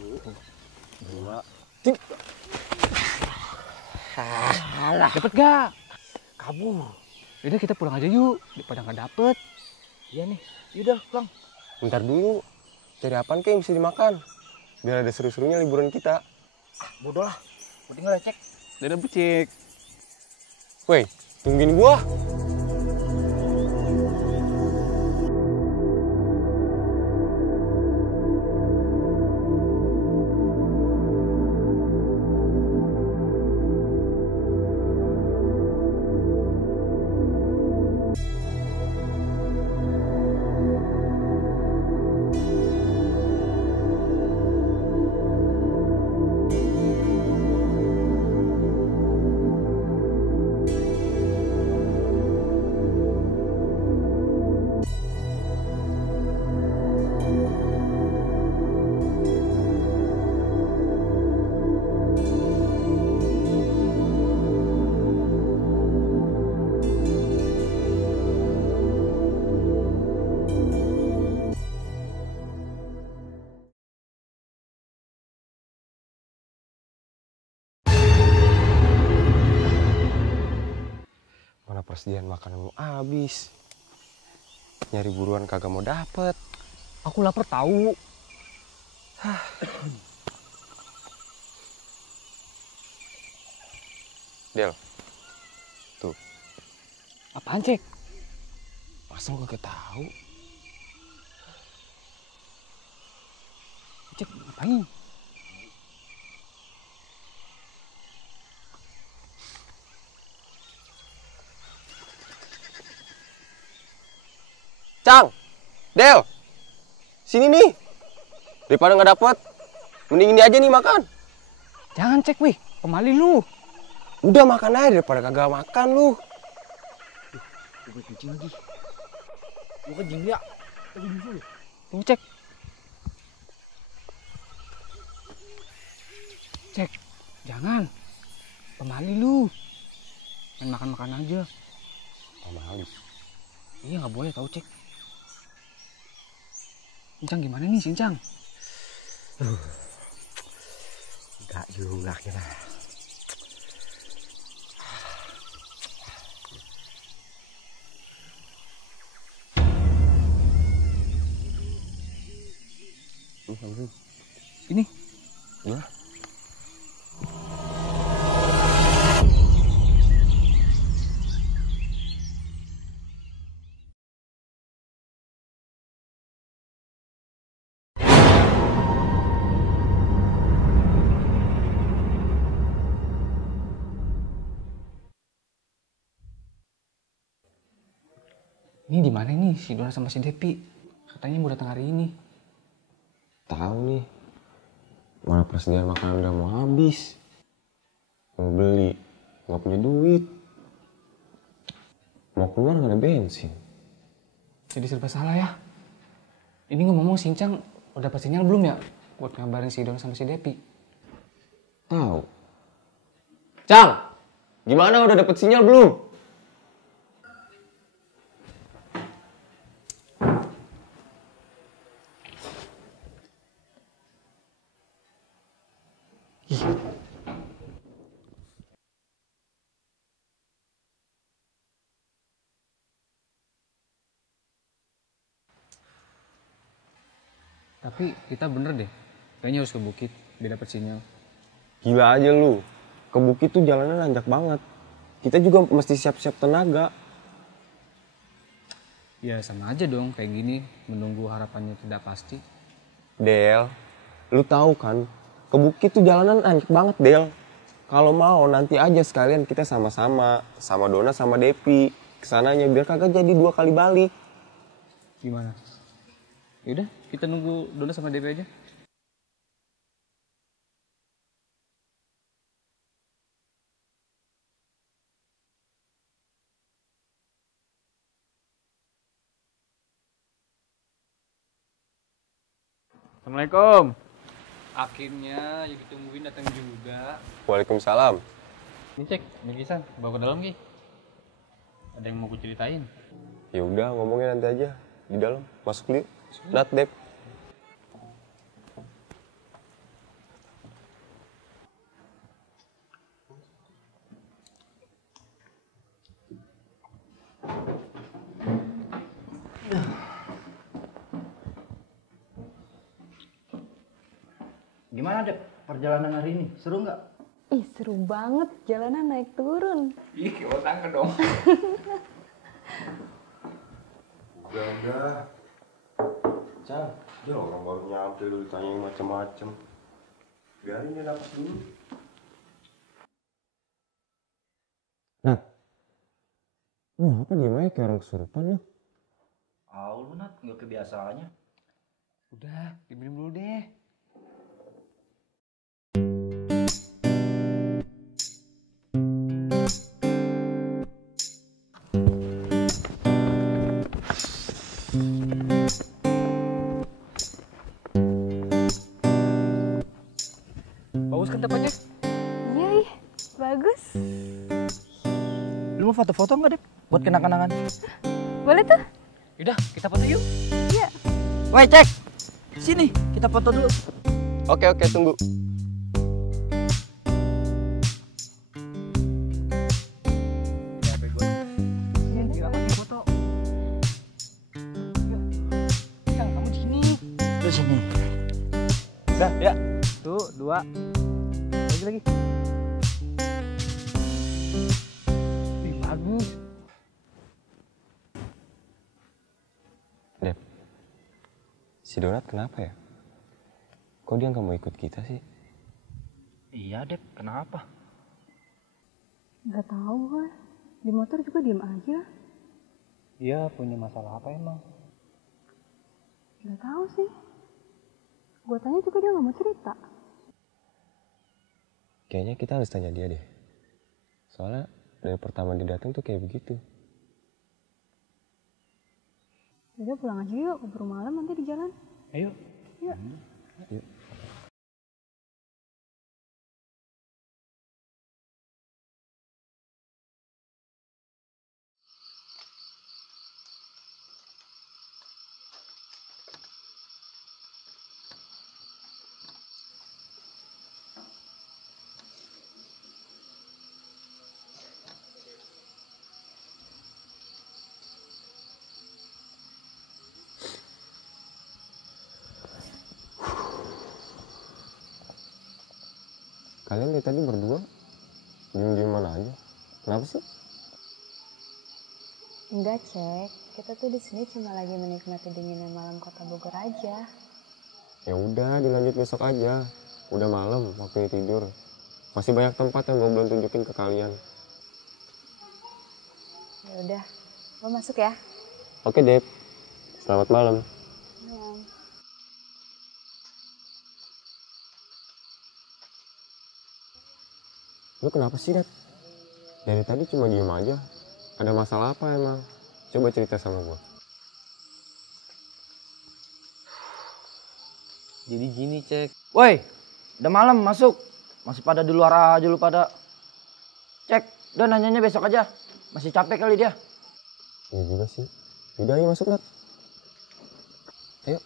Dua, tiga. Alah. Dapet gak? Kabur. Yaudah kita pulang aja yuk, daripada nggak dapet. Iya nih, yaudah pulang. Bentar dulu, cari apaan kek yang bisa dimakan? Biar ada seru-serunya liburan kita. Bodoh lah, penting lecek. Dadah becik. Woi, tungguin gua. Mana persediaan makanan mau habis. Nyari buruan kagak mau dapet. Aku lapar tahu. Del, tuh. Apaan cek? Masa lu kagak tahu? Cek ngapain? Cang, Del, sini nih. Daripada nggak dapet, mending ini aja nih makan. Jangan cek wih, pemali lu. Udah makan aja daripada kagak makan lu. Gue kencing lagi. Gue kencing ya. Tunggu cek. Cek, jangan. Pemali lu. Main makan-makan aja. Pemali? Iya nggak boleh tahu cek. Sincang gimana nih Sincang? Enggak juga kira. Ini? Ya. Ini di mana nih si Dona sama si Depi? Katanya mau datang hari ini. Tahu nih. Mana persediaan makanan udah mau habis. Mau beli, nggak punya duit. Mau keluar nggak ada bensin. Jadi serba salah ya. Ini ngomong Sincang udah dapat sinyal belum ya? Buat ngabarin si Dona sama si Depi. Tahu. Cang, gimana udah dapet sinyal belum? Tapi kita bener deh. Kayaknya harus ke bukit biar dapet sinyal. Gila aja lu. Ke bukit tuh jalannya nanjak banget. Kita juga mesti siap-siap tenaga. Ya sama aja dong kayak gini. Menunggu harapannya tidak pasti. Del, lu tahu kan, ke bukit tuh jalanan nanjak banget, Del. Kalau mau nanti aja sekalian kita sama-sama. Sama Dona sama Depi. Kesananya biar kagak jadi 2 kali balik. Gimana? Yaudah kita nunggu Dona sama Depi aja. Assalamualaikum. Akhirnya yang ditungguin datang juga. Waalaikumsalam. Ini cek, bingkisan, bawa ke dalam Ki. Ada yang mau ku ceritain. Ya udah ngomongnya nanti aja di dalam. Masuk dulu. Dat, Dep. Gimana Dep perjalanan hari ini? Seru nggak? Ih, seru banget, jalanan naik turun. Ih, kayak tangga dong. Udah. Cang, dia orang baru nyampe lu ditanyain macem-macem. Biarin dia nafas dulu. Nah, lu apa diem aja kayak orang kesurupan lu? Lu Nat, nggak kebiasaannya. Udah, diminum dulu deh. Bagus kan tempatnya? Iya, ih, bagus. Lu mau foto-foto nggak, Dep? Buat kenang-kenangan. Boleh tuh? Udah, kita foto yuk. Iya. Woi, cek. Sini, kita foto dulu. Oke, tunggu. Sini. Udah, ya. Tuh, 2. Lagi. Ih, bagus. Dep, si Donat kenapa ya? Kok dia nggak mau ikut kita sih? Iya, Dep. Kenapa? Gak tahu gue. Di motor juga diem aja. Dia punya masalah apa emang? Gak tahu sih. Gue tanya juga dia gak mau cerita. Kayaknya kita harus tanya dia deh. Soalnya dari pertama dia datang tuh kayak begitu. Udah pulang aja yuk, keburu malam nanti di jalan. Ayo. Yuk. Yuk. Kalian dari tadi berdua diem mana aja? Kenapa sih? Enggak, Cek. Kita tuh di sini cuma lagi menikmati dinginnya malam kota Bogor aja. Ya udah, dilanjut besok aja. Udah malam, waktunya tidur. Masih banyak tempat yang gue belum tunjukin ke kalian. Ya udah, lo masuk ya. Oke, Dep. Selamat malam. Malam. Lu kenapa sih, Dep? Dari tadi cuma diem aja. Ada masalah apa emang? Coba cerita sama gue. Jadi gini, Cek. Woi, udah malam, masuk. Masih pada di luar aja lu pada. Cek, udah nanyanya besok aja. Masih capek kali dia. Iya juga sih. Udah, ayo masuk, Nat. Ayo.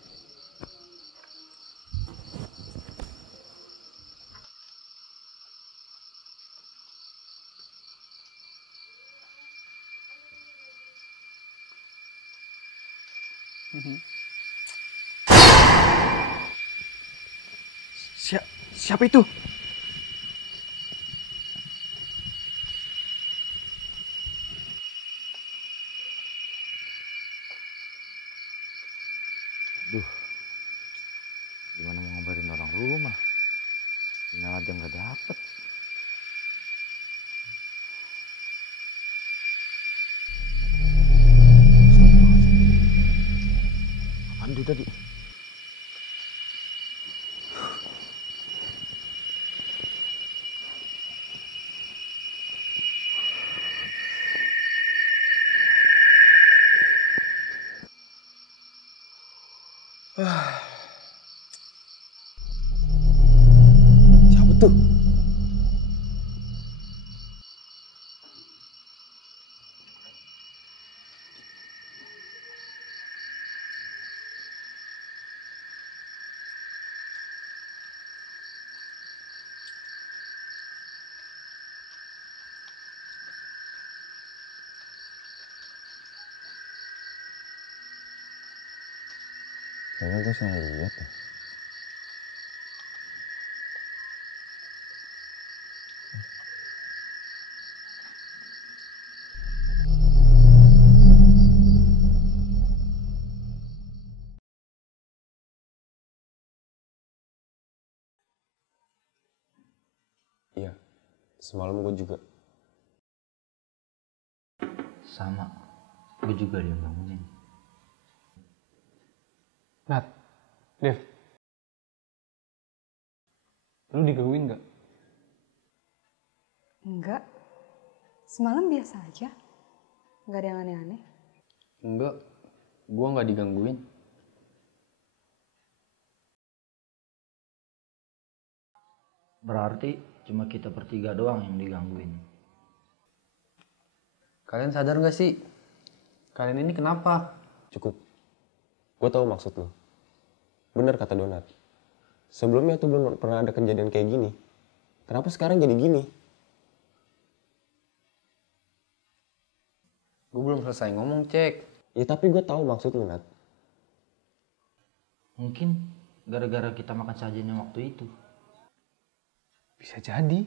Siapa itu? Duh, gimana mau ngabarin orang rumah? Sinyal aja nggak dapet. Apaan itu tadi? Siapa tuh? Kayaknya gue salah lihat ya. Iya, semalam gue juga. Sama, gue juga yang bangunin. Nat, Dev, lu digangguin nggak? Enggak. Semalam biasa aja. Enggak ada yang aneh-aneh. Enggak, gua nggak digangguin. Berarti cuma kita bertiga doang yang digangguin. Kalian sadar nggak sih? Kalian ini kenapa? Cukup. Gue tahu maksud lo. Bener kata Donat. Sebelumnya tuh belum pernah ada kejadian kayak gini. Kenapa sekarang jadi gini? Gue belum selesai ngomong, Cek. Ya tapi gue tahu maksud lo, Nat. Mungkin gara-gara kita makan sajiannya waktu itu. Bisa jadi.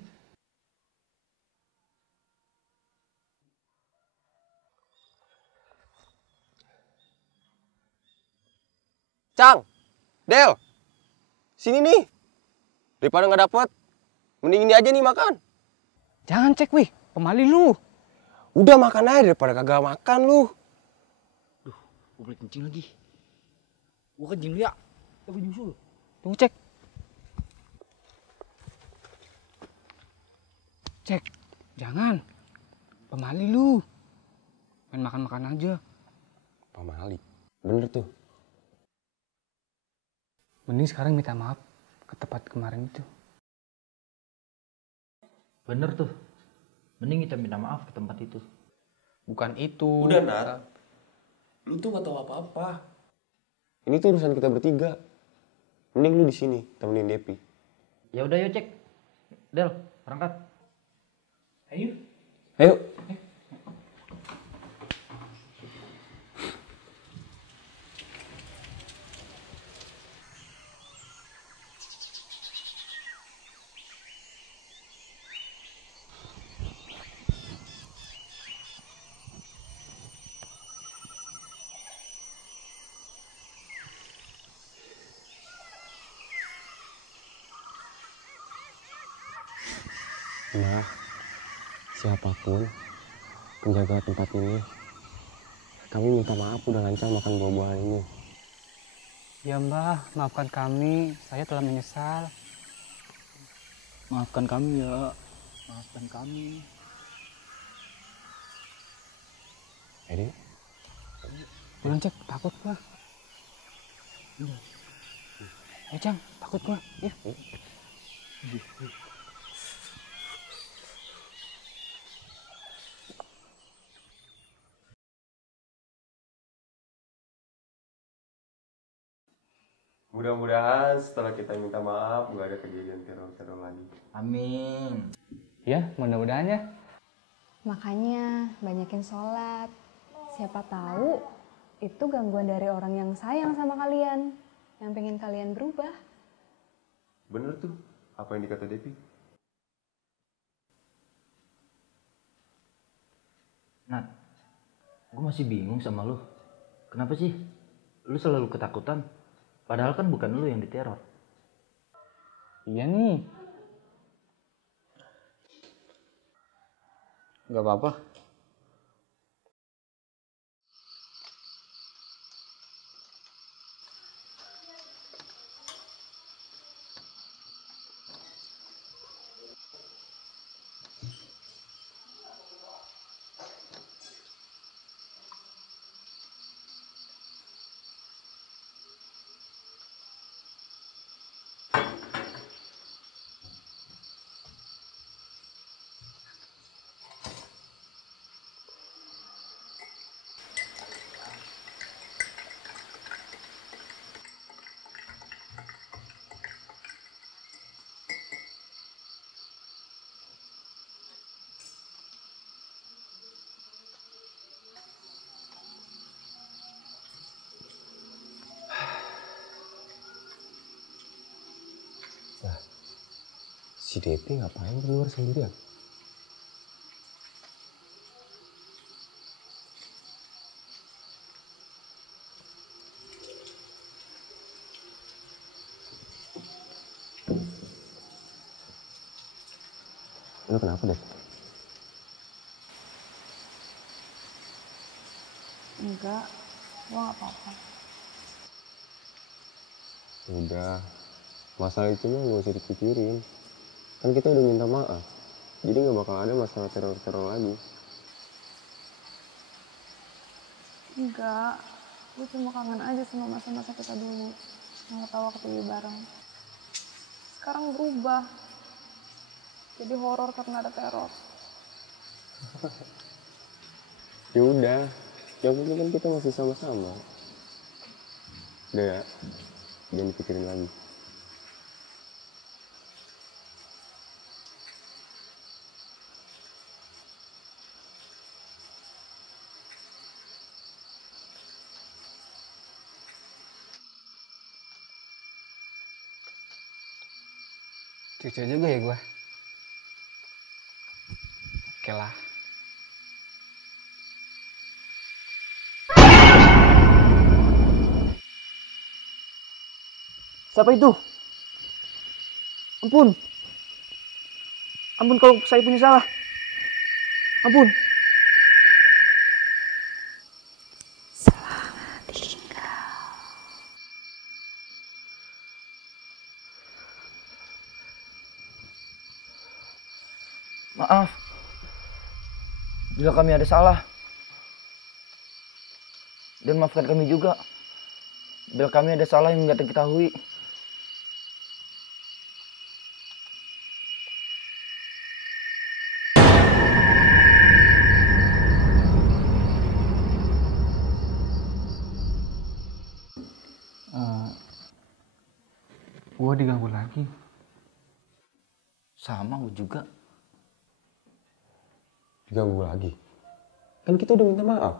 Cang! Del! Sini nih! Daripada nggak dapet, mending ini aja nih makan. Jangan, Cek, wih. Pemali lu. Udah makan aja daripada kagak makan lu. Gue beli kencing lagi. Gue kencing dulu ya. Tapi nyusul. Tunggu, Cek. Cek, jangan. Pemali lu. Main makan-makan aja. Pemali. Bener tuh. Mending sekarang minta maaf ke tempat kemarin itu. Bener tuh. Mending kita minta maaf ke tempat itu. Bukan itu. Udah, Nat. Lu tuh gak tahu apa-apa. Ini tuh urusan kita bertiga. Mending lu di sini temenin Depi. Ya udah yuk Cek. Del, berangkat. Ayo. Ayo. Nah, siapapun penjaga tempat ini, kami minta maaf udah lancang makan buah-buahan ini. Ya Mbah, maafkan kami. Saya telah menyesal. Maafkan kami ya. Maafkan kami. Jadi, Pulang, Cek. Takut gua. Ayo, Cang. Takut gua. Yuk. mudah-mudahan setelah kita minta maaf nggak ada kejadian teror-teror lagi. Amin. Ya, mudah-mudahan ya. Makanya banyakin sholat. Siapa tahu itu gangguan dari orang yang sayang sama kalian. Yang pengen kalian berubah. Bener tuh, apa yang dikata Depi? Nat, gue masih bingung sama lu. Kenapa sih? Lu selalu ketakutan. Padahal kan bukan lu yang diteror. Iya nih. Gak apa-apa. Si Depi ngapain keluar sendirian? Lu kenapa deh? Enggak, gue gak apa-apa. Udah, masalah itu mah gak usah dipikirin. Kan kita udah minta maaf. Jadi gak bakal ada masalah teror-teror lagi. Enggak, gue cuma kangen aja sama masa-masa kita dulu. Yang ketawa ketiwi bareng. Sekarang berubah. Jadi horor karena ada teror. Ya udah, yang penting kan kita masih sama-sama. Udah ya, jangan dipikirin lagi. Cucu juga ya gue. Oke lah. Siapa itu? Ampun. Ampun kalau saya punya salah. Ampun. Maaf. Bila kami ada salah. Dan maafkan kami juga. Bila kami ada salah yang tidak diketahui. Gue diganggu lagi. Sama gue juga. Diganggu lagi? Kan kita udah minta maaf.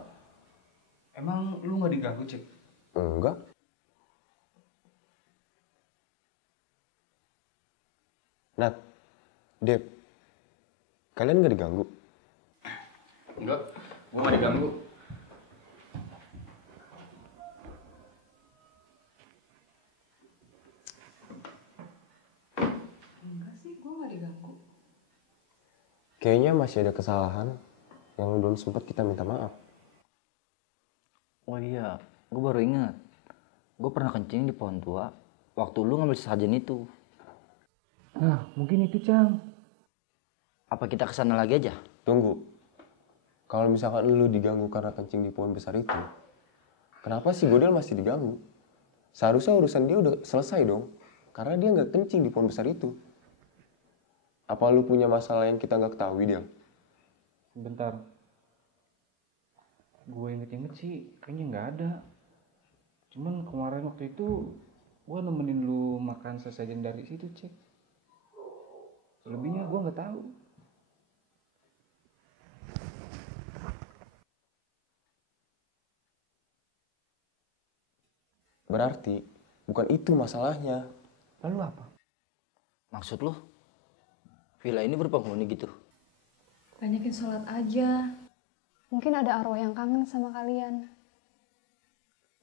Emang lu gak diganggu, Cek? Enggak. Nat, Dep, kalian gak diganggu? Enggak, gue gak diganggu. Enggak sih, gue gak diganggu. Kayaknya masih ada kesalahan yang belum sempat kita minta maaf. Oh iya, gue baru ingat. Gue pernah kencing di pohon tua waktu lu ngambil sesajen itu. Nah, mungkin itu, Cang. Apa kita kesana lagi aja? Tunggu, kalau misalkan lu diganggu karena kencing di pohon besar itu, kenapa si Godel masih diganggu? Seharusnya urusan dia udah selesai dong, karena dia nggak kencing di pohon besar itu. Apa lu punya masalah yang kita nggak ketahui, Del? Sebentar. Gue inget-inget sih, kayaknya nggak ada. Cuman kemarin waktu itu, gue nemenin lu makan sesajen dari situ, Cek. Selebihnya gue nggak tahu. Berarti bukan itu masalahnya. Lalu apa? Maksud lu? Villa ini berpenghuni gitu? Banyakin sholat aja. Mungkin ada arwah yang kangen sama kalian.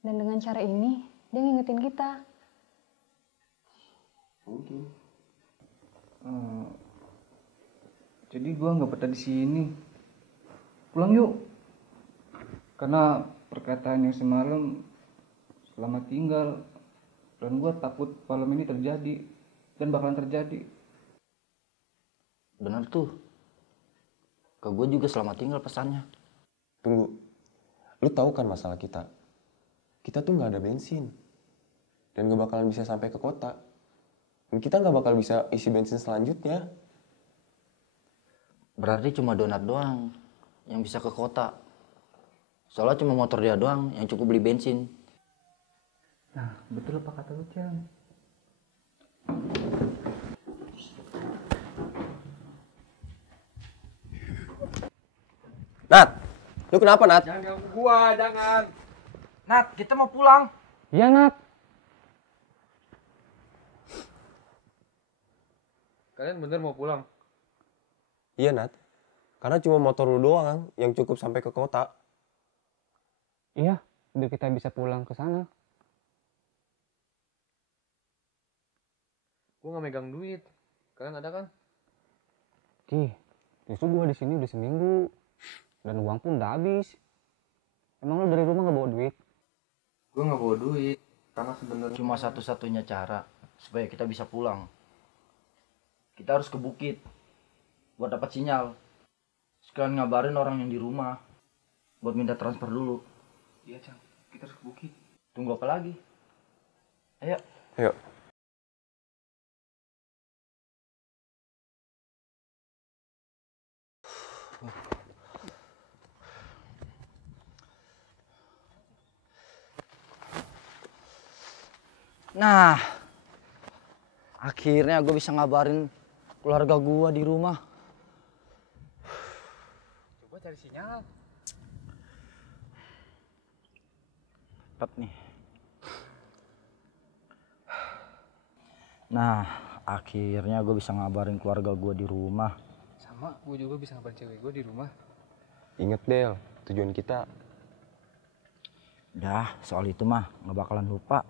Dan dengan cara ini, dia ngingetin kita. Mungkin. Jadi gue nggak betah di sini. Pulang yuk. Karena perkataan yang semalam selamat tinggal. Dan gue takut malam ini terjadi dan bakalan terjadi. Bener tuh. Ke gue juga selamat tinggal pesannya. Tunggu, lu tahu kan masalah kita? Kita tuh nggak ada bensin. Dan nggak bakalan bisa sampai ke kota. Dan kita nggak bakal bisa isi bensin selanjutnya. Berarti cuma donat doang yang bisa ke kota. Soalnya cuma motor dia doang yang cukup beli bensin. Nah, betul apa kata lu, Cang? Nat, lu kenapa, Nat? Jangan ganggu gua, jangan. Nat, kita mau pulang. Iya, Nat. Kalian bener mau pulang? Iya, Nat. Karena cuma motor lu doang yang cukup sampai ke kota. Iya, biar kita bisa pulang ke sana. Gua nggak megang duit. Kalian ada kan? Ki, justru gue di sini udah seminggu dan uang pun udah habis. Emang lo dari rumah nggak bawa duit? Gue nggak bawa duit karena sebenarnya Cuma satu-satunya cara supaya kita bisa pulang. Kita harus ke bukit buat dapat sinyal. Sekalian ngabarin orang yang di rumah buat minta transfer dulu. iya Cang, kita harus ke bukit. Tunggu apa lagi? Ayo. Ayo. Nah, akhirnya gue bisa ngabarin keluarga gue di rumah. Coba cari sinyal. Cepet nih. Nah, akhirnya gue bisa ngabarin keluarga gue di rumah. Sama, gue juga bisa ngabarin cewek gue di rumah. Ingat Del, tujuan kita. Dah, soal itu mah nggak bakalan lupa.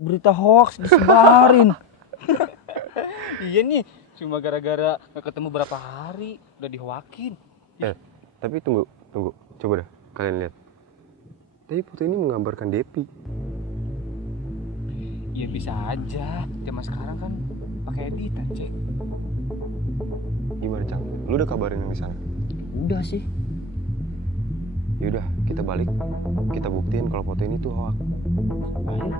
Berita hoax disebarin. Iya nih, cuma gara-gara nggak ketemu berapa hari udah dihoakin. Tapi tunggu. Coba dah, kalian lihat. Tapi foto ini menggambarkan Depi. Ya bisa aja, zaman sekarang kan pakai editan, Cek. Gimana Cang? Lu udah kabarin yang di sana? Udah sih. Yaudah, kita balik. Kita buktiin kalau foto ini tuh hoax. Ayo.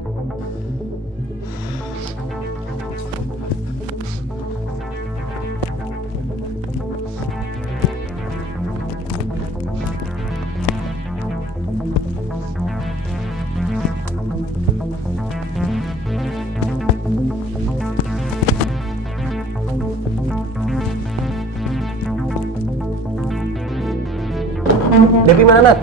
Depi mana Nat?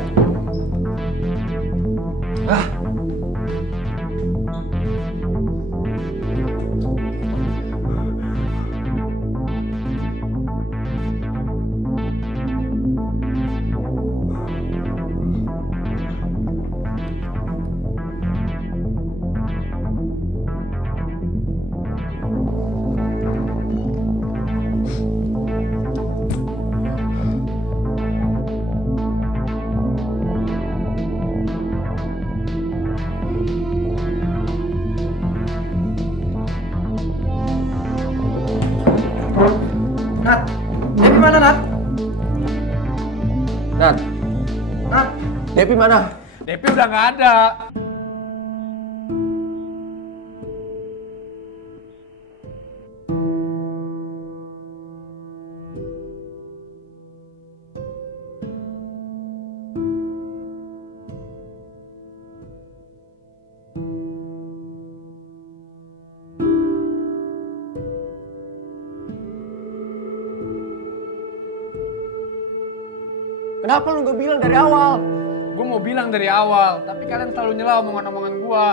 Nat, Depi mana Nat? Nat, Nat, Depi mana? Depi udah nggak ada. Kenapa lu gak bilang dari awal? Gue mau bilang dari awal, tapi kalian selalu nyela omongan-omongan gue.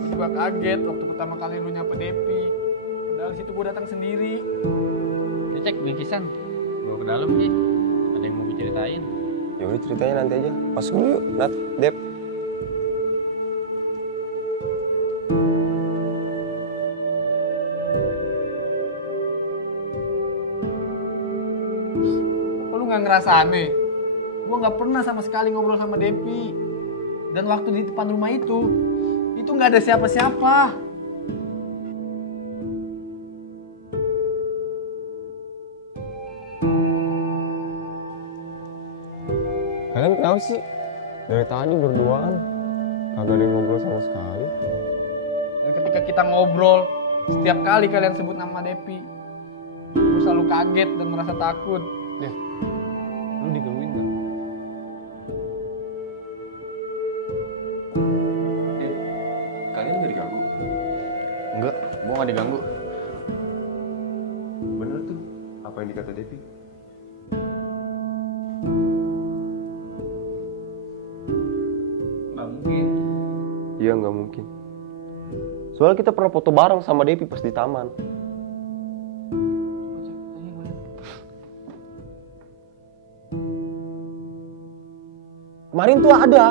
Gue juga kaget waktu pertama kali lu nyapa Depi. Padahal situ gue datang sendiri. Cek bingkisan, bawa ke dalam nih. Ada yang mau gue ceritain. Ya udah ceritanya nanti aja. Masuk dulu yuk, Nat, Dep. Kok lu nggak ngerasa aneh? Gue nggak pernah sama sekali ngobrol sama Depi. Dan waktu di depan rumah itu nggak ada siapa-siapa. Kalian kenapa sih? Dari tadi berduaan, kagak ada yang ngobrol sama sekali. Dan ketika kita ngobrol, setiap kali kalian sebut nama Depi, gue selalu kaget dan merasa takut. Ya, lu digangguin gak? Kalian gak diganggu? Enggak, gua nggak diganggu. Bener tuh, apa yang dikata Depi? Nggak mungkin. Iya nggak mungkin. Soalnya kita pernah foto bareng sama Depi pas di taman. Kemarin tuh ada.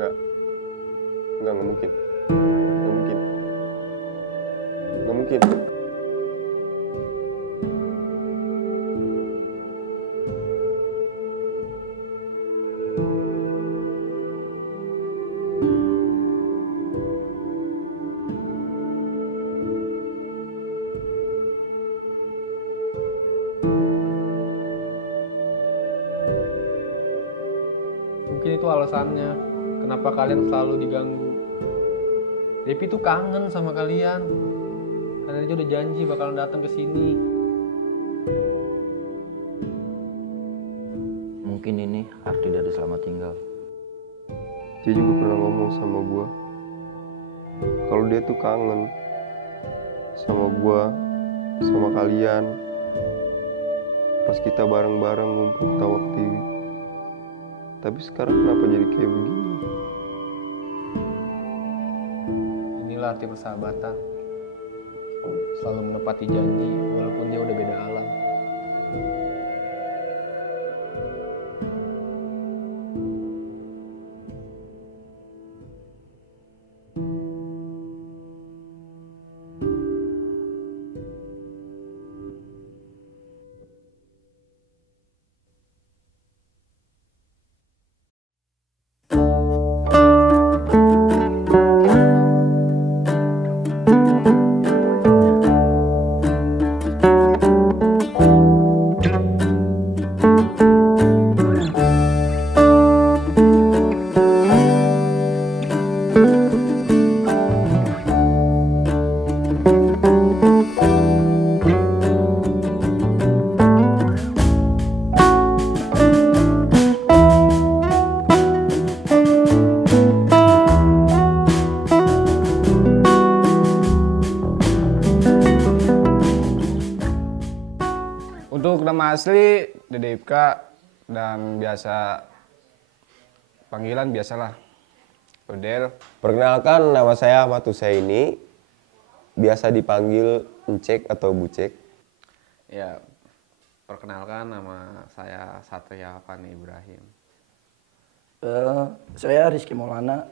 Nggak. Nggak mungkin. Nggak mungkin. Nggak mungkin. Mungkin itu alasannya kenapa kalian selalu diganggu. Depi tuh kangen sama kalian. Kalian aja udah janji bakalan datang ke sini. Mungkin ini arti dari selamat tinggal. Dia juga pernah ngomong sama gua kalau dia tuh kangen sama gua, sama kalian pas kita bareng-bareng ngumpul tawa TV. Tapi sekarang kenapa jadi kayak begini? Inilah arti persahabatan. Selalu menepati janji walaupun dia udah beda alam. Untuk nama asli Dede Ipka dan biasa panggilan biasalah Odel. Perkenalkan, nama saya Ahmad Husaini, biasa dipanggil Encek atau Bucek. Ya, perkenalkan nama saya Satria Fani Ibrahim. Saya Rizky Maulana.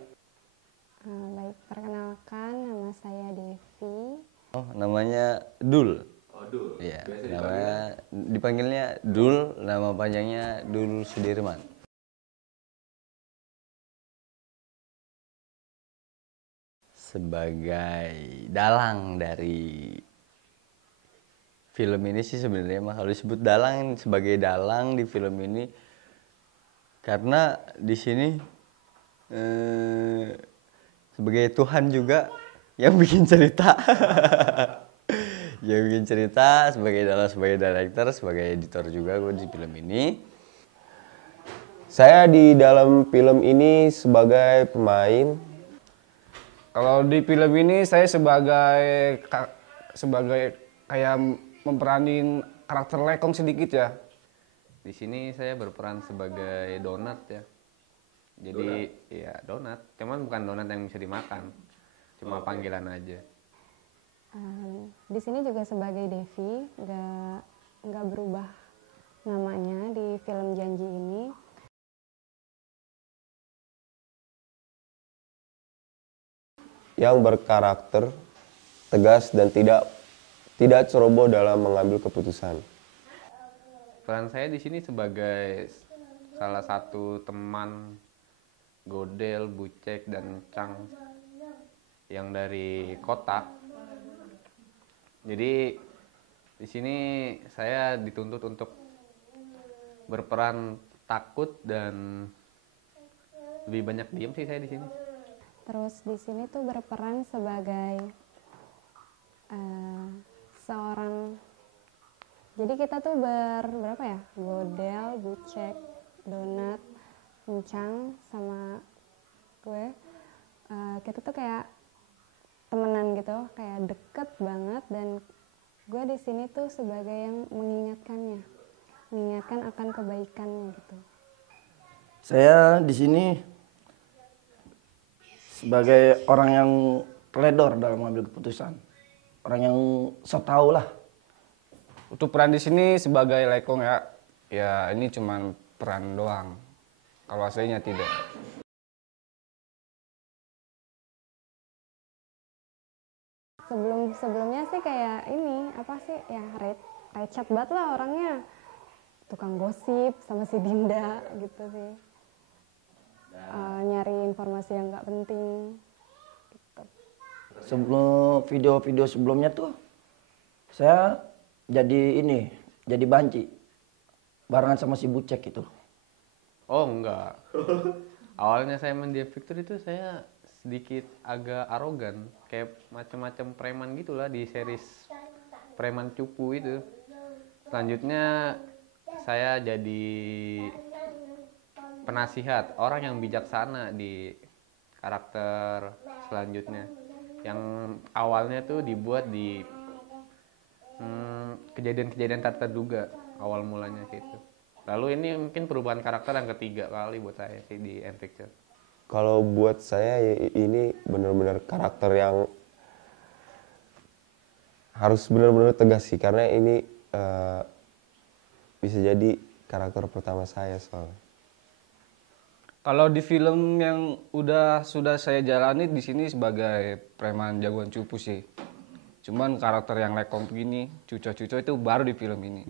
Baik, perkenalkan nama saya Devi. Oh, namanya Dul. Oh, Dul. Iya, namanya dipanggilnya Dul, nama panjangnya Dul Sudirman. Sebagai dalang dari film ini sih sebenarnya mah kalau disebut dalang, sebagai dalang di film ini karena di sini sebagai Tuhan juga yang bikin cerita. Yang bikin cerita sebagai dalang, sebagai director, sebagai editor juga gue di film ini. Saya di dalam film ini sebagai pemain. Kalau di film ini saya sebagai kayak memperanin karakter Lekong sedikit ya. Di sini saya berperan sebagai donat ya. Jadi ya donat, cuman bukan donat yang bisa dimakan. Cuma panggilan aja. Di sini juga sebagai Devi, nggak berubah namanya di film Janji ini. Yang berkarakter tegas dan tidak ceroboh dalam mengambil keputusan. Peran saya di sini sebagai salah satu teman Godel, Bucek, dan Cang yang dari kota. Jadi di sini saya dituntut untuk berperan takut dan lebih banyak diam sih saya di sini. Terus di sini tuh berperan sebagai seorang, jadi kita tuh berapa ya, Godel, Bucek, Donat, Encang, sama gue, kita tuh kayak temenan gitu, kayak deket banget, dan gue di sini tuh sebagai yang mengingatkannya, mengingatkan akan kebaikannya gitu. Saya di sini sebagai orang yang teledor dalam mengambil keputusan, orang yang sok tahu lah. Untuk peran di sini sebagai Lekong ya ini cuman peran doang. Kalau aslinya tidak. sebelumnya sih kayak ini apa sih ya, recet banget lah orangnya, tukang gosip sama si Dinda gitu sih. Nyari informasi yang nggak penting gitu. Sebelum video-video sebelumnya tuh saya jadi banci barengan sama si Bucek itu. Oh enggak. Awalnya saya main di Victor itu saya sedikit agak arogan, kayak macam-macam preman gitulah di series Preman Cupu itu. Selanjutnya saya jadi penasihat, orang yang bijaksana di karakter selanjutnya. Yang awalnya tuh dibuat di kejadian-kejadian tak terduga awal mulanya gitu. Lalu ini mungkin perubahan karakter yang ketiga kali buat saya sih di Victor. Kalau buat saya ini benar-benar karakter yang harus benar-benar tegas sih, karena ini bisa jadi karakter pertama saya soalnya. Kalau di film yang sudah saya jalani di sini sebagai preman jagoan cupu sih. Cuman karakter yang lekong begini, cuco-cuco itu baru di film ini.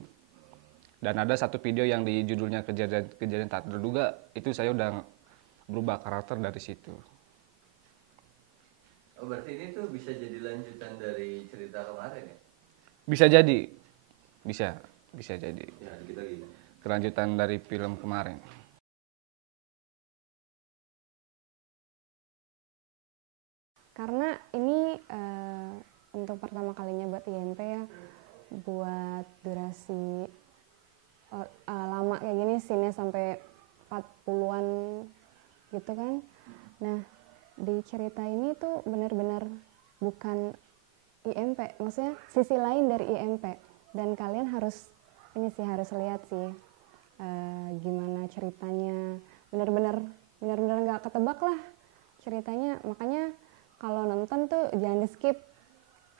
Dan ada satu video yang di judulnya kejadian tak terduga, itu saya udah berubah karakter dari situ. Oh, berarti ini tuh bisa jadi lanjutan dari cerita kemarin ya? Bisa jadi. Bisa jadi. Ya, dikit lagi. Kelanjutan dari film kemarin. Karena ini untuk pertama kalinya buat IMP ya, buat durasi lama kayak gini, scene-nya sampai 40-an gitu kan. Nah, di cerita ini tuh benar-benar bukan IMP, maksudnya sisi lain dari IMP. Dan kalian harus lihat sih gimana ceritanya. Benar-benar nggak ketebak lah ceritanya. Makanya kalau nonton tuh jangan di skip,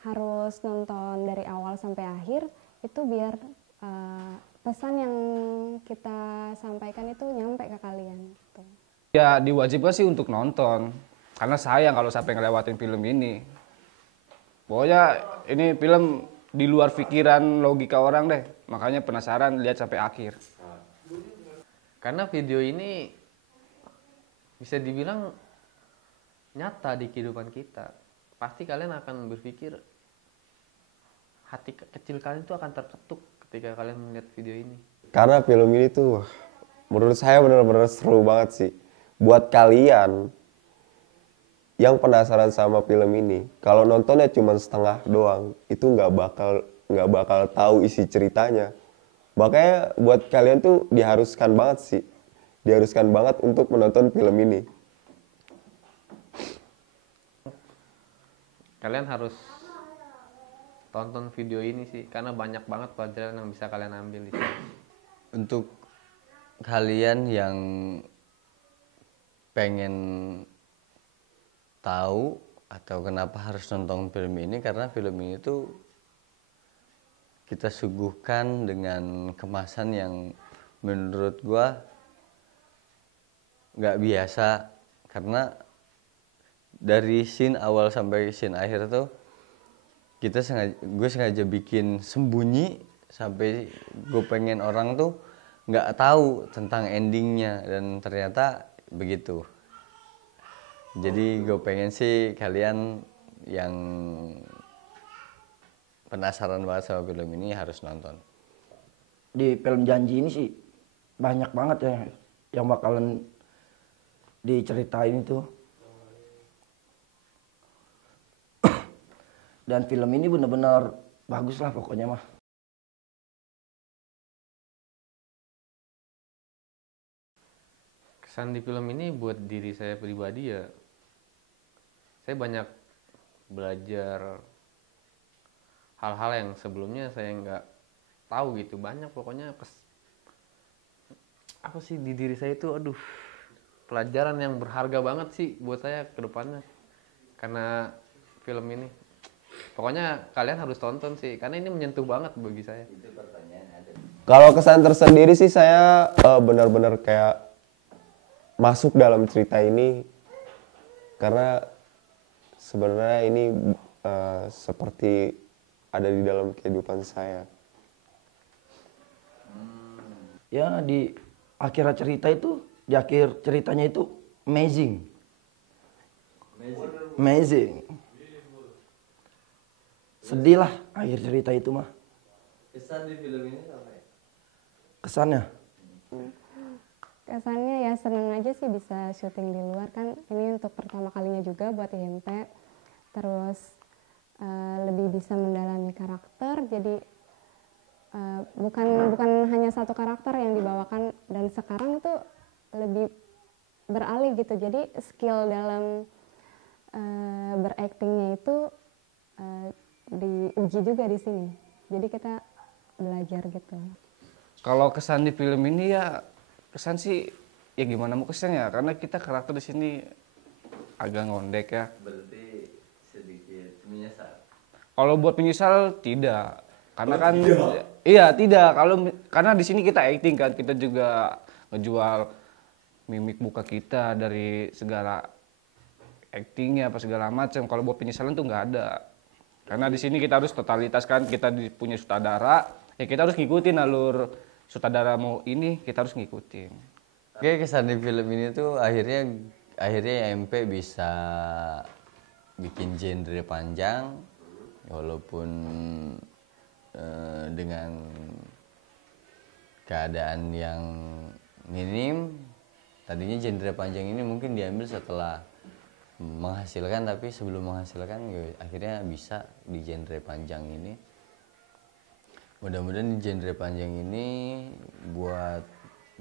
harus nonton dari awal sampai akhir, itu biar pesan yang kita sampaikan itu nyampe ke kalian gitu. Ya diwajibkan sih untuk nonton, karena sayang kalau sampai ngelewatin film ini. Pokoknya ini film di luar pikiran logika orang deh, makanya penasaran lihat sampai akhir. Karena video ini bisa dibilang nyata di kehidupan kita. Pasti kalian akan berpikir, hati kecil kalian itu akan terketuk ketika kalian melihat video ini. Karena film ini tuh menurut saya benar-benar seru banget sih. Buat kalian yang penasaran sama film ini, kalau nontonnya cuma setengah doang, itu nggak bakal tahu isi ceritanya. Makanya buat kalian tuh diharuskan banget untuk menonton film ini. Kalian harus tonton video ini sih, karena banyak banget pelajaran yang bisa kalian ambil di sini. Untuk kalian yang pengen tahu atau kenapa harus nonton film ini, karena film ini tuh kita suguhkan dengan kemasan yang menurut gua nggak biasa. Karena dari scene awal sampai scene akhir tuh gue sengaja bikin sembunyi sampai gue pengen orang tuh nggak tahu tentang endingnya, dan ternyata begitu. Jadi gue pengen sih kalian yang penasaran banget sama film ini harus nonton. Di film Janji ini sih banyak banget ya yang bakalan diceritain itu. Dan film ini benar-benar bagus lah pokoknya mah. Kesan di film ini buat diri saya pribadi ya, saya banyak belajar hal-hal yang sebelumnya saya nggak tahu gitu. Banyak pokoknya apa sih di diri saya itu, pelajaran yang berharga banget sih buat saya ke depannya karena film ini. Pokoknya kalian harus tonton sih, karena ini menyentuh banget bagi saya. Kalau kesan tersendiri sih saya benar-benar kayak masuk dalam cerita ini, karena sebenarnya ini seperti ada di dalam kehidupan saya. Ya di akhir cerita itu, di akhir ceritanya itu amazing. Amazing. Sedih lah akhir cerita itu mah. Kesan di film ini apa ya? Kesannya? Kesannya ya seneng aja sih bisa syuting di luar kan. Ini untuk pertama kalinya juga buat IMP. Terus lebih bisa mendalami karakter. Jadi bukan hanya satu karakter yang dibawakan, dan sekarang tuh lebih beralih gitu. Jadi skill dalam beraktingnya itu diuji juga di sini. Jadi kita belajar gitu. Kalau kesan di film ini ya kesan sih ya gimana mau kesannya, karena kita karakter di sini agak ngondek ya. Berarti sedikit menyesal. Kalau buat penyesal tidak, karena kan iya tidak. Karena di sini kita acting kan, kita juga ngejual mimik muka kita dari segala actingnya apa segala macam. Kalau buat penyesalan tuh nggak ada, karena di sini kita harus totalitas kan, kita punya sutradara ya kita harus ngikutin alur sutradara mau ini, kita harus ngikutin. Oke, kesan di film ini tuh akhirnya MP bisa bikin genre panjang walaupun dengan keadaan yang minim. Tadinya genre panjang ini mungkin diambil setelah menghasilkan, tapi sebelum menghasilkan akhirnya bisa di genre panjang ini. Mudah-mudahan di genre panjang ini buat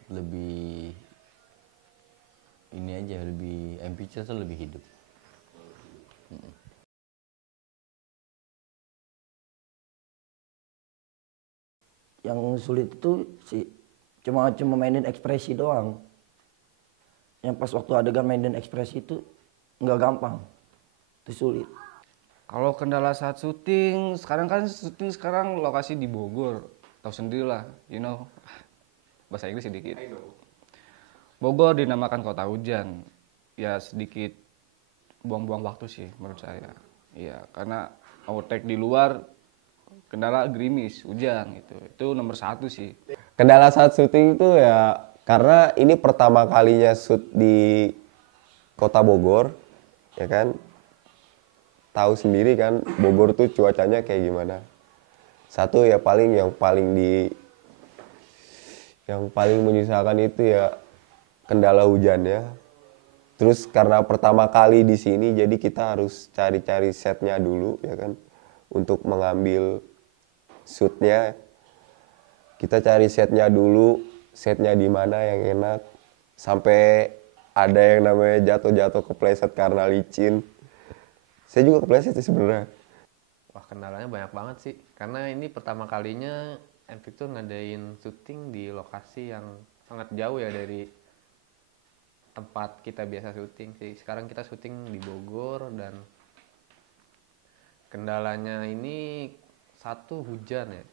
lebih ini aja, lebih MPC tuh lebih hidup. Yang sulit itu sih cuma mainin ekspresi doang. Yang pas waktu adegan mainin ekspresi itu nggak gampang, itu sulit. Kalau kendala saat syuting, sekarang lokasi di Bogor, tahu sendiri lah, bahasa Inggris sedikit. Bogor dinamakan kota hujan, ya sedikit buang-buang waktu sih menurut saya. Iya, karena mau take di luar, kendala gerimis, hujan gitu, itu nomor 1 sih. Kendala saat syuting itu ya karena ini pertama kalinya shoot di kota Bogor, ya kan. Tahu sendiri kan Bogor tuh cuacanya kayak gimana. Satu ya yang paling menyesalkan itu ya kendala hujan ya. Terus karena pertama kali di sini jadi kita harus cari-cari setnya dulu ya kan. Untuk mengambil shootnya kita cari setnya dulu, setnya di mana yang enak. Sampai ada yang namanya jatuh-jatuh kepleset karena licin. Saya juga kepleset sih sebenarnya. Wah, kendalanya banyak banget sih. Karena ini pertama kalinya Victor ngadain syuting di lokasi yang sangat jauh ya dari tempat kita biasa syuting sih. Sekarang kita syuting di Bogor dan kendalanya ini satu hujan ya.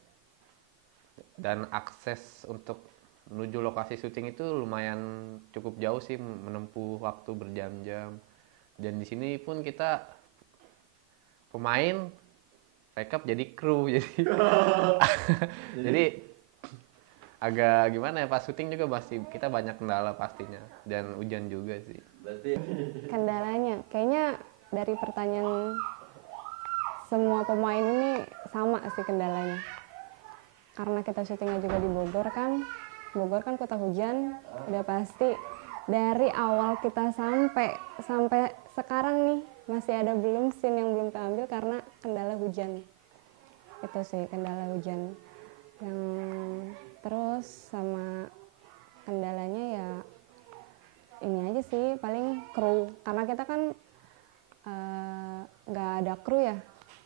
Dan akses untuk menuju lokasi syuting itu lumayan cukup jauh sih, menempuh waktu berjam-jam. Dan di sini pun kita pemain backup jadi kru, jadi agak gimana ya, pas syuting juga pasti kita banyak kendala pastinya, dan hujan juga sih. Kendalanya kayaknya dari pertanyaan semua pemain ini sama sih kendalanya, karena kita syutingnya juga di Bogor kan kota hujan. Udah pasti dari awal kita sampai sekarang nih masih ada belum scene yang belum keambil karena kendala hujan. Itu sih kendala hujan. Yang terus sama kendalanya ya ini aja sih, paling kru, karena kita kan nggak ada kru ya.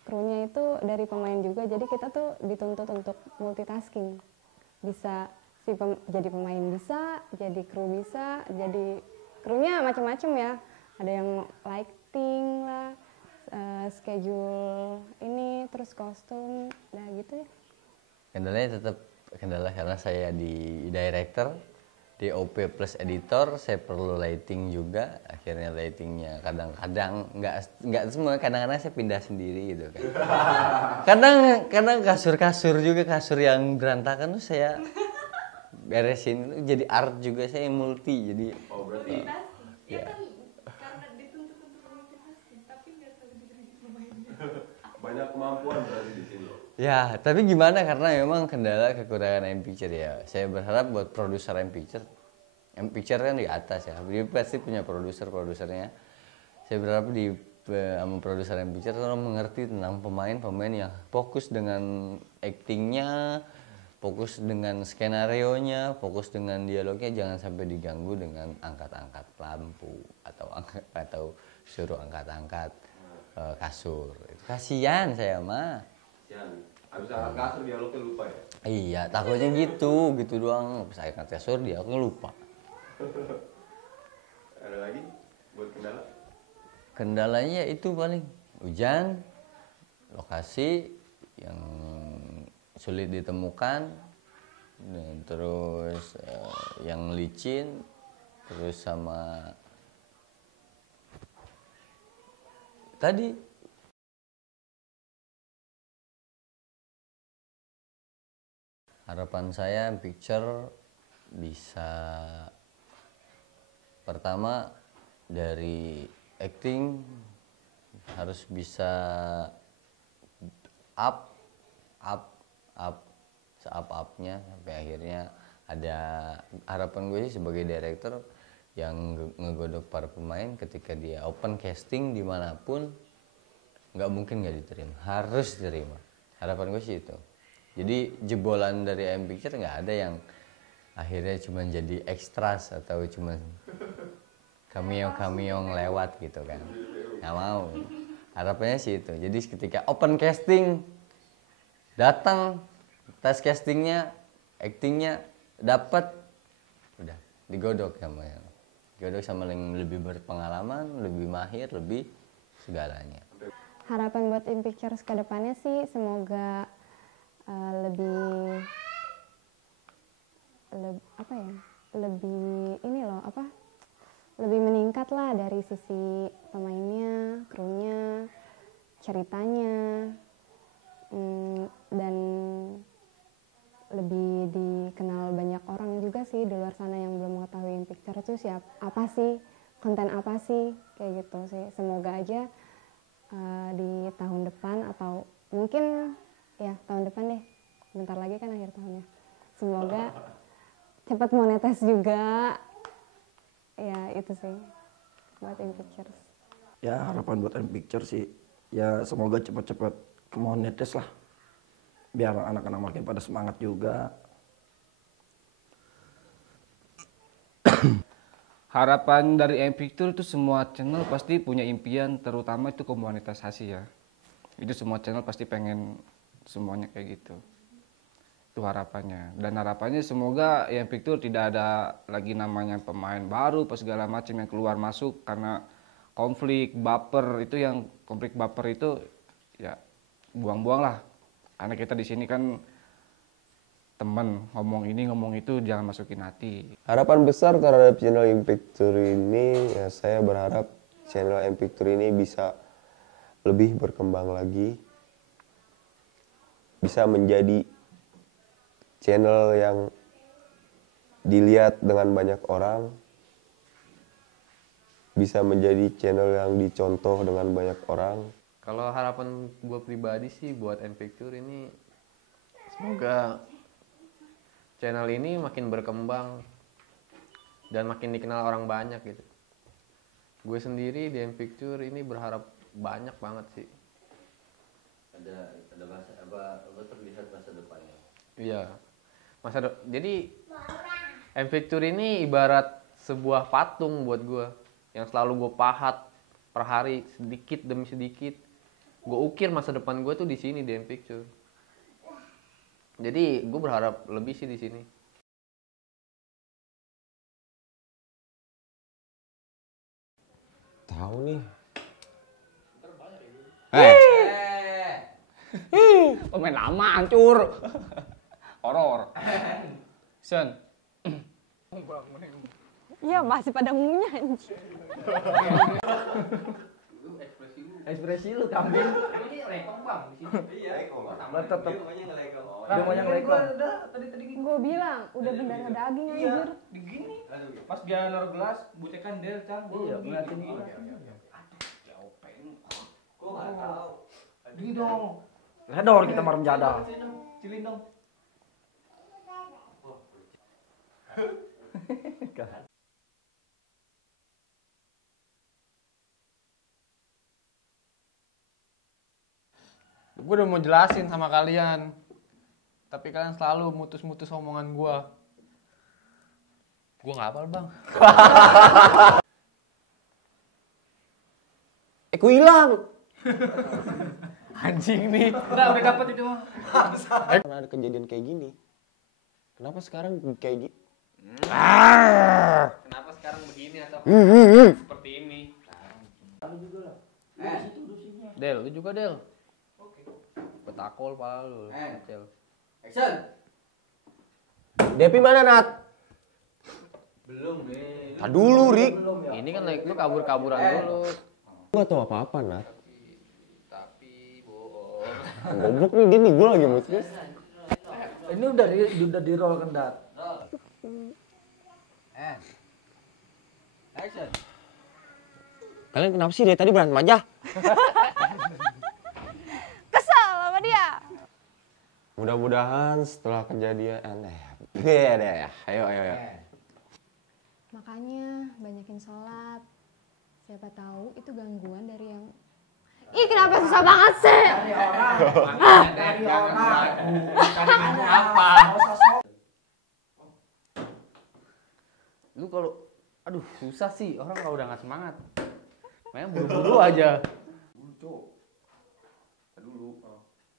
Krunya itu dari pemain juga, jadi kita tuh dituntut untuk multitasking. Bisa jadi pemain bisa, jadi kru bisa, jadi krunya macam-macam ya. Ada yang lighting lah, schedule ini, terus kostum, gitu ya. Kendalanya tetap kendala karena saya di director, DOP plus editor, saya perlu lighting juga. Akhirnya lightingnya kadang-kadang nggak semua, kadang-kadang saya pindah sendiri gitu kan. Kadang kasur juga, kasur yang berantakan tuh saya beresin, jadi art juga, saya multi. Jadi berarti ya. banyak kemampuan berarti di sini. Ya, tapi gimana, karena memang kendala kekurangan M-Picture ya. Saya berharap buat produser M-Picture kan di atas ya. Dia pasti punya produsernya. Saya berharap sama produser M-Picture tolong mengerti tentang pemain yang fokus dengan aktingnya, fokus dengan skenarionya, fokus dengan dialognya, jangan sampai diganggu dengan angkat-angkat lampu atau suruh angkat-angkat kasur. Itu kasihan saya mah. Habis angkat kasur dialognya lupa ya? Iya, takutnya gitu doang. Pas angkat kasur dialognya lupa. Ada lagi buat kendala? Kendalanya itu paling hujan, lokasi yang sulit ditemukan, dan terus yang licin, terus sama tadi harapan saya picture bisa pertama dari acting harus bisa up-upnya sampai akhirnya ada harapan gue sih sebagai director yang ngegodok para pemain ketika dia open casting dimanapun nggak mungkin nggak diterima, harus diterima. Harapan gue sih itu. Jadi jebolan dari M-Picture nggak ada yang akhirnya cuma jadi ekstras atau cuma cameo lewat gitu kan. Nggak mau. Harapannya sih itu. Jadi ketika open casting datang, tes castingnya, actingnya dapat, udah digodok sama yang lebih berpengalaman, lebih mahir, lebih segalanya. Harapan buat M-Pictures ke depannya sih semoga lebih meningkat lah dari sisi pemainnya, krunya, ceritanya, dan lebih dikenal banyak orang juga sih di luar sana yang belum mengetahui M-Picture itu konten apa sih, kayak gitu sih. Semoga aja di tahun depan atau mungkin ya tahun depan deh, bentar lagi kan akhir tahunnya, semoga cepat monetis juga. Ya itu sih buat M-Pictures. Ya harapan buat M-Pictures sih ya semoga cepat-cepat ke monetis lah, biar anak-anak makin pada semangat juga. Harapan dari M-Picture itu semua channel pasti punya impian, terutama itu komonetisasi ya. Itu semua channel pasti pengen semuanya kayak gitu. Itu harapannya. Dan harapannya semoga M-Picture tidak ada lagi namanya pemain baru pas segala macam yang keluar masuk karena konflik baper itu ya buang-buang lah. Karena kita di sini kan temen, ngomong ini ngomong itu jangan masukin hati. Harapan besar terhadap channel M-Picture ini, ya saya berharap channel M-Picture ini bisa lebih berkembang lagi, bisa menjadi channel yang dilihat dengan banyak orang, bisa menjadi channel yang dicontoh dengan banyak orang. Kalau harapan gue pribadi sih buat M-Picture ini, semoga channel ini makin berkembang dan makin dikenal orang banyak gitu. Gue sendiri di M-Picture ini berharap banyak banget sih. Ada terlihat masa depannya. Iya. Jadi M-Picture ini ibarat sebuah patung buat gue yang selalu gue pahat per hari sedikit demi sedikit. Gue ukir masa depan gue tuh di sini di M-Picture. Jadi gue berharap lebih sih di sini. Tahu nih. Main lama hancur. Horor. Sen. Iya, masih pada ngunyah anjing. Ekspresi lu kambing. Ini lekong bang di sini. Iya, lekong. Tetep. Dia maunya ngelekong. Dia maunya ngelekong. Tadi Gue bilang, udah mendarah daging anjir. Begini. Pas dia naruh gelas, bucekan Del, Cang. Iya, ngeliatin gua. Gua nggak tahu. Gini dong. Ledor kita marem jadal. Cilin dong. Gue udah mau jelasin sama kalian, tapi kalian selalu mutus-mutus omongan gue. Gue nggak hafal bang. Ku hilang. Anjing nih. Udah dapet itu mah. Karena ada kejadian kayak gini. Kenapa sekarang kayak gini? Kenapa sekarang begini atau seperti ini? Del, lu juga Del. Betakol pala lu. Kecil. Action. Depi mana, Nat? Belum deh. Tadi dulu, Rik. Ini kan like lu kabur-kaburan dulu. Gua tau apa-apa, Nat. Tapi bohong. Goblok nih, dia nih, gue lagi mood serius. Ini udah di roll kendat. Action. Kalian kenapa sih dari tadi berantem aja? Kesel sama dia. Mudah-mudahan setelah kejadian deh. Ayo. Makanya banyakin sholat. Siapa tahu itu gangguan dari yang... Ih, kenapa susah banget sih? Dari orang. Apa? Lu kalau aduh susah sih orang kalau udah nggak semangat. Makanya buru-buru aja. Dulu.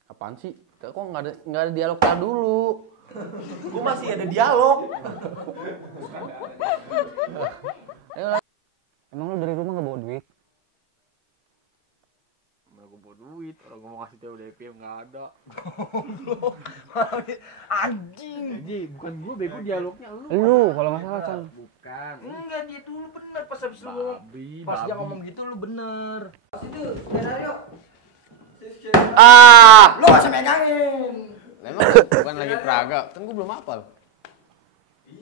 Apaan sih? Kok nggak ada dialog tar dulu. Gue masih ada dialog. Emang lu dari rumah gak bawa duit? Mana gue bawa duit, orang gue mau kasih tahu DP nggak ada. Anjing. Jadi bukan gue bego dialognya lu. Lu kalau nggak salah, Cang. Bukan. Enggak, dia dulu bener pas habis lu ngomong. Pas dia ngomong gitu lu bener. Situ, skenario. Lu gak usah megangin. Memang bukan lagi Praga, kan gue belum hafal.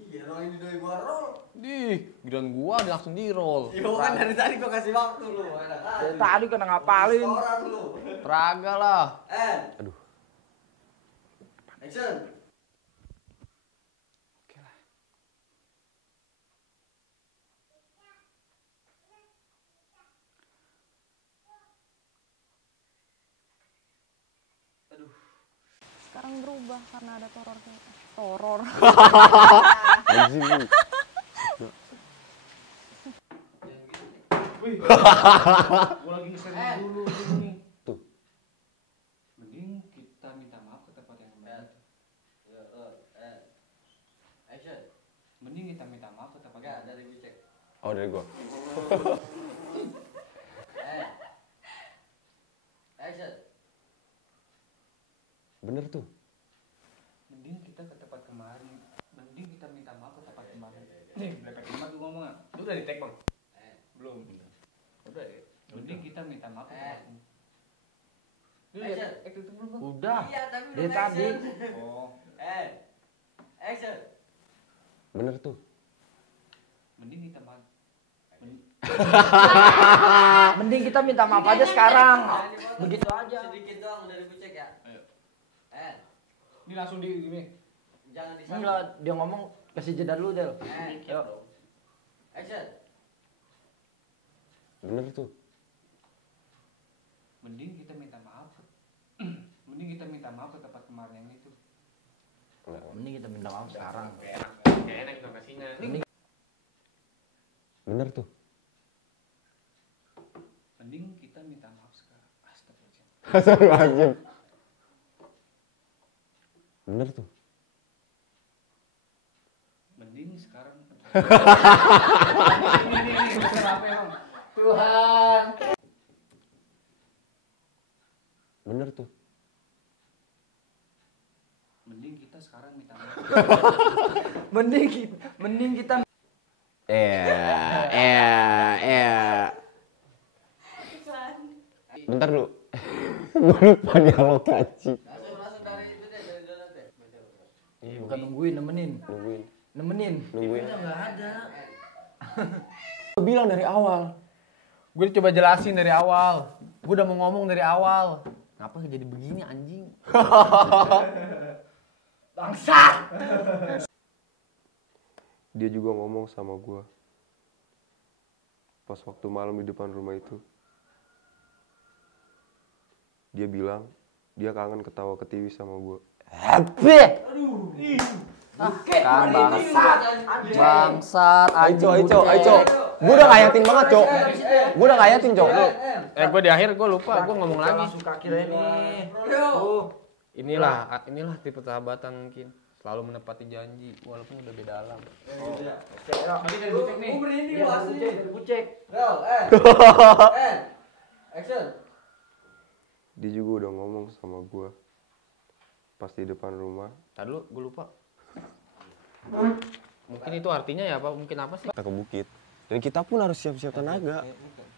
Iya, orang ini doi gua roll. Dih, giliran gua dia langsung di roll. Iya kan dari tadi gua kasih waktu lu. Dari tadi kena ngapalin. Orang lu. Praga lah. Aduh. Action. Sekarang berubah karena ada toror. Gue lagi ngeser dulu nih. Tuh. Mending kita minta maaf ke tempat yang benar. Action. Mending kita minta maaf ke tempat yang Dari Bicek. Oh, dari gua. Action. Bener tuh. Mending kita ke tempat kemarin. Mending kita minta maaf ke tempat kemarin. Nih, mereka cuma tuh ngomong. Lu udah di tag bang? Belum. Udah ya. Mending kita minta maaf ke tempat kemarin. Lu lihat itu belum bang? Udah. Iya, tapi Dari belum tadi. action. Oh. Action. Bener tuh. Mending kita maaf. Mending kita minta maaf aja sekarang. Begitu aja. Sedikit doang dari Bicek ya. Ayo. Ini Ini langsung di gini. jangan disambung. Enggak, dia ngomong kasih jeda dulu, Del. Yuk. Action. Bener tuh. Mending kita minta maaf. Mending kita minta maaf ke tempat kemarin yang itu. Mending kita minta maaf sekarang. Kayak enak kita kasihnya. Bener tuh. Mending kita minta maaf sekarang. Astagfirullahaladzim. Astagfirullahaladzim. Bener tuh. Mending sekarang. Tuhan. Bener tuh. Mending kita sekarang minta maaf. Mending kita Bentar dulu. Gue lupa dialog kaci. Langsung dari itu deh, dari donat deh. bukan nungguin, nemenin. Nungguin. Enggak ada. Gue bilang dari awal. Gue coba jelasin dari awal. Gue udah mau ngomong dari awal. Kenapa jadi begini anjing? Bangsat. Dia juga ngomong sama gue. Pas waktu malam di depan rumah itu. Dia bilang, dia kangen ketawa ketiwi sama gue. Kan bangsat. Ayo, gue udah ngayatin banget, Cok. Gue di akhir gue lupa, gue ngomong lagi. Langsung ke akhirnya nih. Inilah tipe sahabatan mungkin. Selalu menepati janji walaupun udah beda alam. Tadi dari bucek nih. Gue berani Iya, lu asli. dari bucek. Action. Dia juga udah ngomong sama gue. Pas di depan rumah. Tadi dulu gue lupa. Mungkin itu artinya ya apa? Mungkin apa sih? Kita ke bukit. Dan kita pun harus siap-siap tenaga.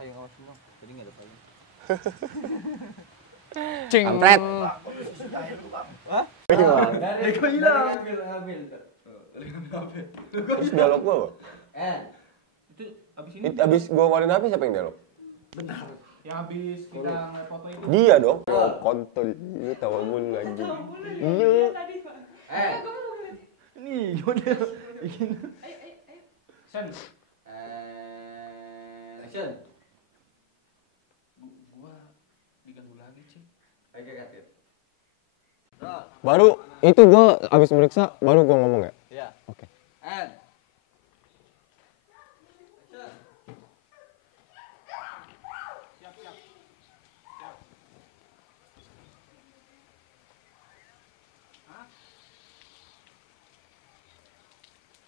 Kayak awas semua. Jadi enggak ada payung. Cing. Kampret. Hah? Dari gue hilang. Ngambil. Terus dialog gue apa? Itu abis ini Abis gue ngeluarin api siapa yang dialog? yang habis kita ngeliat foto itu. Dia dong. Oh, kontol. Ini tawa mulu lagi. Iya. Nih, yaudah. Sen. Action. Gua diganggu lagi, Cik. Oke, Katir. Baru itu gue abis meriksa baru gue ngomong ya. Iya. Oke. And.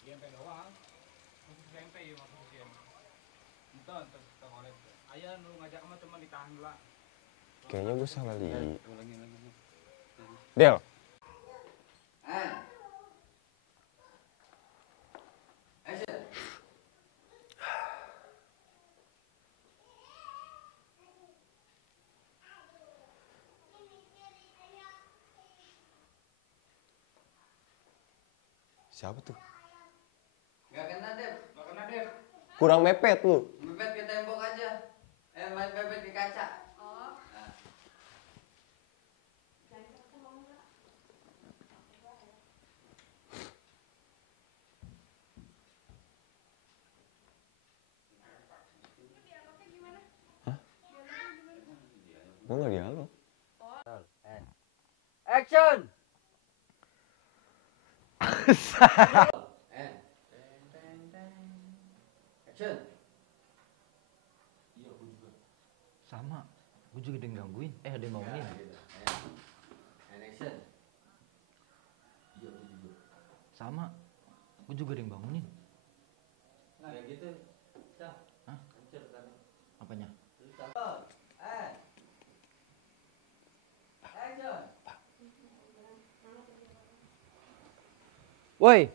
SMP doang. Masuk SMP ya masuk ujian. Entar kita ngolek. Ayah lu ngajak sama cuma ditahan dulu. Kayaknya gue salah lihat. Del. And. Action. Siapa tuh? Gak kena, Dep. Gak kena, Dev. Kurang mepet lu. Mepet ke tembok aja. Main mepet ke kaca. Gue gak dialog. Action. Action. Sama. Gue juga ada yang gangguin. Ada yang ngomongin. And action. Sama. Gue juga ada yang bangunin. Nah, kayak gitu. Dah. Hah? Hancur kan. Apanya? And. Action. Woi,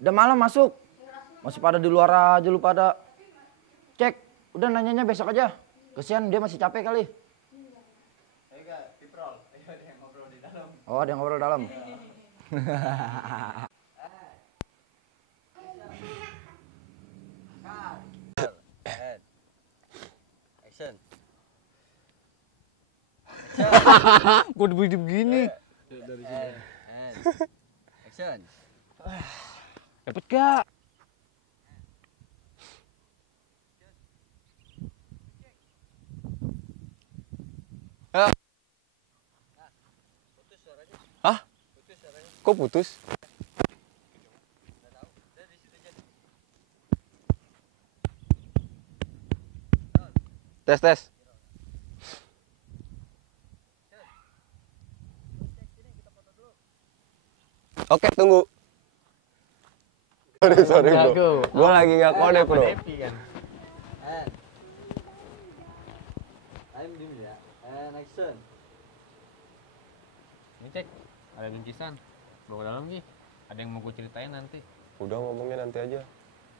udah malam masuk. Masih pada di luar aja lu pada. Cek, udah nanyanya besok aja. Kesian dia masih capek kali. Oh, ada yang ngobrol dalam. Action. Gue begini. And. Action. Dapat gak? Hah? Kok putus? Tes. Oke, tunggu. Sorry bro. Gue lagi nggak kode bro. And. I'm dim ya. And action. Ini cek, ada bingkisan. Bawa ke dalam Gi. Ada yang mau gue ceritain nanti. Udah ngomongnya nanti aja.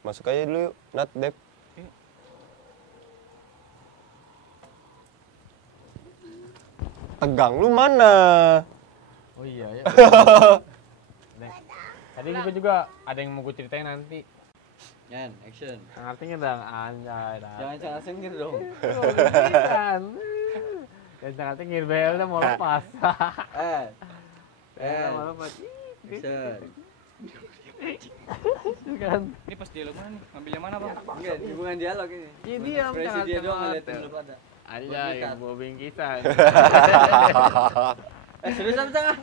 Masuk aja dulu yuk, Nat, Dep. Tegang lu mana? Oh iya ya. Tadi gue juga ada yang mau gue ceritain nanti. Yan, action. Artinya dong anjay. Jangan cengak gitu dong. Dan jangan tinggi bel udah mau lepas. Mau lepas. Action. Kan. Ini pas dialog mana nih? Ngambil yang mana, Bang? Enggak, bukan dialog ini. Ini dia Ekspresi dia doang ngeliatin lu pada. Anjay, bawa bingkisan. Seriusan tengah.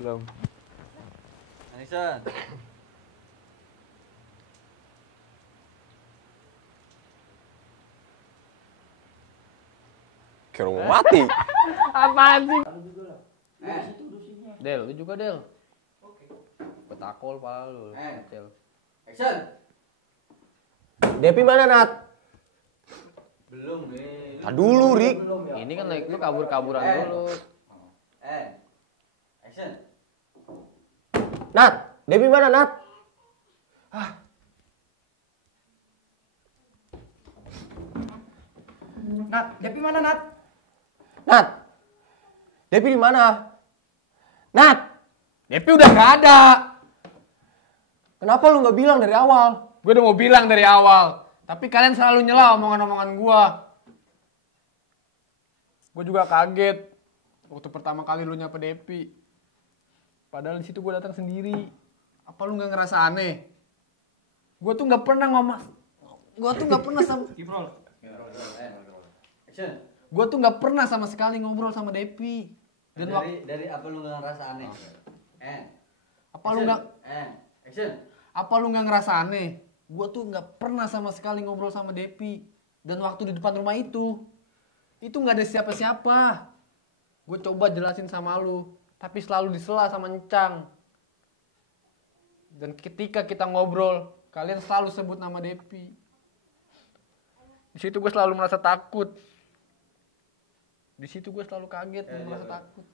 Belum. Action. Kira mau mati. Apaan sih? Del, lu juga Del. Oke. Betakol pala lu. Kecil. Action. Depi mana, Nat? Belum, nih. Dulu, Rik. Ini kan like lu kabur-kaburan dulu. Action. Nat, Depi mana, Nat? Nat, Depi mana, Nat? Nat, Depi di mana? Nat, Depi udah nggak ada. kenapa lu nggak bilang dari awal? Gue udah mau bilang dari awal, tapi kalian selalu nyela omongan-omongan gue. Gue juga kaget waktu pertama kali lu nyapa Depi. Padahal di situ gue datang sendiri. Apa lu nggak ngerasa aneh? Gue tuh nggak pernah ngomong. Gue tuh nggak pernah sama. Action. Gue tuh nggak pernah sama sekali ngobrol sama Depi. Dan Dari apa lu nggak ngerasa aneh? apa lu nggak? Action. Apa lu nggak ngerasa aneh? Gue tuh nggak pernah sama sekali ngobrol sama Depi. Dan waktu di depan rumah itu nggak ada siapa-siapa. Gue coba jelasin sama lu, tapi selalu disela sama Encang. Dan ketika kita ngobrol, kalian selalu sebut nama Depi. Di situ gue selalu merasa takut. Di situ gue selalu kaget dan merasa takut.